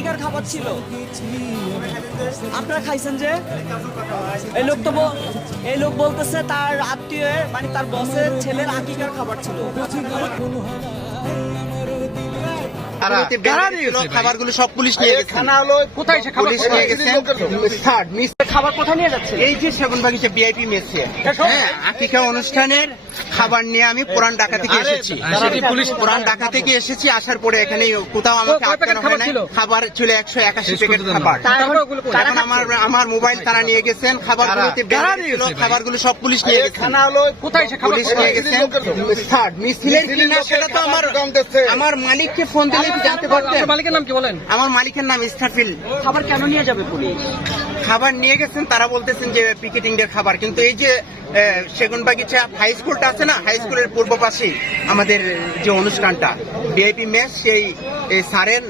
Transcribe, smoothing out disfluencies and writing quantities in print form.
আকিকার খাবার ছিল, আপনারা খাইছেন যে? এই লোক বলতেছে তার আত্মীয় মানে তার বসের ছেলের আকিকার খাবার ছিল। খাবারগুলো সব পুলিশ নিয়ে গেছে। কোথায় সে খাবার? পুলিশ নিয়ে গেছে। খাবার কোথায় নিয়ে যাচ্ছে? এই যে সেগুনবাগিচা ভিআইপি মেসে, হ্যাঁ, আকিকা অনুষ্ঠানের খাবার নিয়ে আমি পুরান ঢাকা থেকে এসেছি। পুরান ঢাকা থেকে এসেছি, আসার পরে এখানে কোথাও আমাকে আটকানো হয় নাই। খাবার ছিল 181 প্যাকেট খাবার। এখন আমার মোবাইল তারা নিয়ে গেছেন। খাবারগুলোতে খাবারগুলো সব পুলিশ নিয়ে গেছে। কোথায় সে খাবার? পুলিশ নিয়ে গেছে। মিছিলের কিনা সেটা তো আমার মালিককে ফোন দিলে কি জানতে পারতেন? মালিকের নাম কি বলেন? আমার মালিকের নাম ইস্তাফিল। খাবার কেন নিয়ে যাবে পুলিশ? খাবার নিয়ে গেছেন, তারা বলতেছেন যে পিকেটিং এর খাবার, কিন্তু এই যে সেগুনবাগিচা হাই স্কুলটা আছে না, হাই স্কুলের পূর্ব পাশে আমাদের যে অনুষ্ঠানটা ভিআইপি মেস, সেই স্যারের